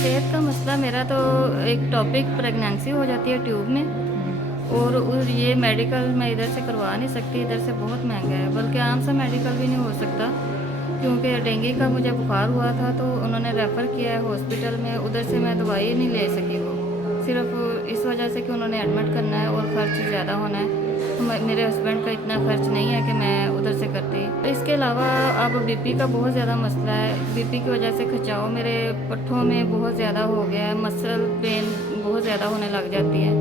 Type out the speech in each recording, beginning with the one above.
सेहत का मसला मेरा तो एक टॉपिक प्रेगनेंसी हो जाती है ट्यूब में, और ये मेडिकल मैं इधर से करवा नहीं सकती, इधर से बहुत महंगा है, बल्कि आम सा मेडिकल भी नहीं हो सकता, क्योंकि डेंगू का मुझे बुखार हुआ था तो उन्होंने रेफ़र किया है हॉस्पिटल में, उधर से मैं दवाई नहीं ले सकी, वो सिर्फ इस वजह से कि उन्होंने एडमिट करना है और ख़र्च ज़्यादा होना है, तो मेरे हस्बैंड का इतना खर्च नहीं है कि मैं उधर से करती। इसके अलावा अब बीपी का बहुत ज़्यादा मसला है, बीपी की वजह से खिंचाव मेरे पट्ठों में बहुत ज़्यादा हो गया है, मसल पेन बहुत ज़्यादा होने लग जाती है।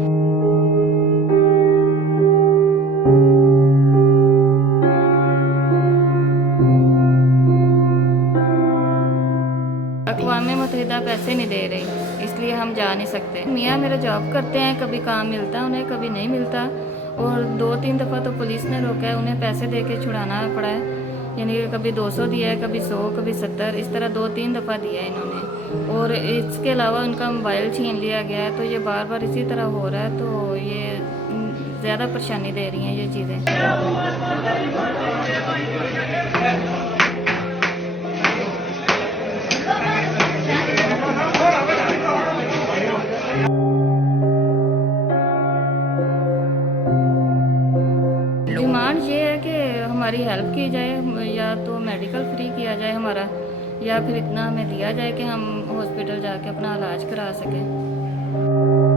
अक़वाम मुत्तहिदा पैसे नहीं दे रही, इसलिए हम जा नहीं सकते। मियाँ मेरा जॉब करते हैं, कभी काम मिलता है उन्हें, कभी नहीं मिलता, और 2-3 दफ़ा तो पुलिस ने रोका है, उन्हें पैसे दे के छुड़ाना पड़ा है, यानी कि कभी 200 दिया है, कभी 100, कभी 70, इस तरह 2-3 दफ़ा दिया है इन्होंने, और इसके अलावा उनका मोबाइल छीन लिया गया है, तो ये बार बार इसी तरह हो रहा है, तो ये ज़्यादा परेशानी दे रही हैं ये चीज़ें। डिमांड ये है कि हमारी हेल्प की जाए, या तो मेडिकल फ्री किया जाए हमारा, या फिर इतना हमें दिया जाए कि हम हॉस्पिटल जाके अपना इलाज करा सकें।